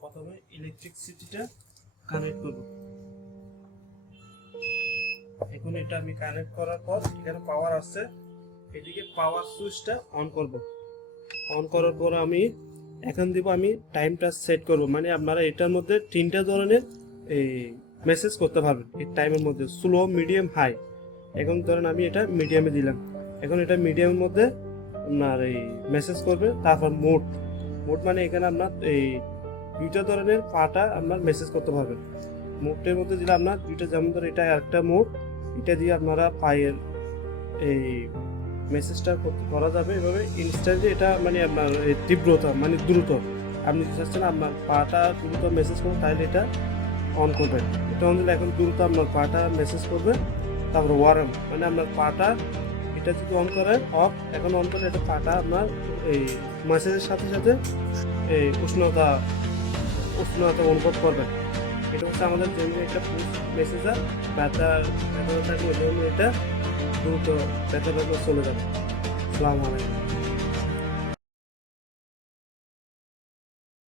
প্রথমে ইলেকট্রিসিটিটা কানেক্ট করব। এখন এটা আমি কানেক্ট করার পর এখানে পাওয়ার আসছে, এদিকে পাওয়ার সুইচটা অন করব। অন করার পর আমি এখন দিব আমি টাইমটা সেট করব, মানে আপনারা এটার মধ্যে তিনটা ধরনের এই মেসেজ করতে পারবেন এই টাইমের মধ্যে, স্লো, মিডিয়াম, হাই। এখন ধরেন আমি এটা মিডিয়ামে দিলাম। এখন এটা মিডিয়ামের মধ্যে আপনার এই মেসেজ করবে। তারপর মোড, মোড মানে এখানে আপনার এই দুইটা ধরনের পাটা আপনার মেসেজ করতে পারবেন। মোডের মধ্যে দিলে আপনার দুইটা, যেমন ধর এটা একটা মোড, এটা দিয়ে আপনারা পায়ের এই মেসেজটা করা যাবে এভাবে ইনস্ট্যান্টলি। এটা মানে আপনার এই তীব্রতা মানে দ্রুত, আপনি যদি চাচ্ছেন আপনার পাটা দ্রুত মেসেজ করুন তাহলে এটা অন করবেন। এটা অন দিলে এখন দ্রুত আপনার পাটা মেসেজ করবে। তারপর ওয়ার্ম মানে আপনার পাটা, এটা যদি অন করে অফ, এখন অন করে এটা পাটা আপনার এই মেসেজের সাথে সাথে এই উষ্ণতা অনুভব করবেন। এটা হচ্ছে আমাদের জন্য একটা পুশ মেসেজার। ব্যথা থাকলে এটা দ্রুত ব্যথা চলে যাবে। আসসালামু আলাইকুম।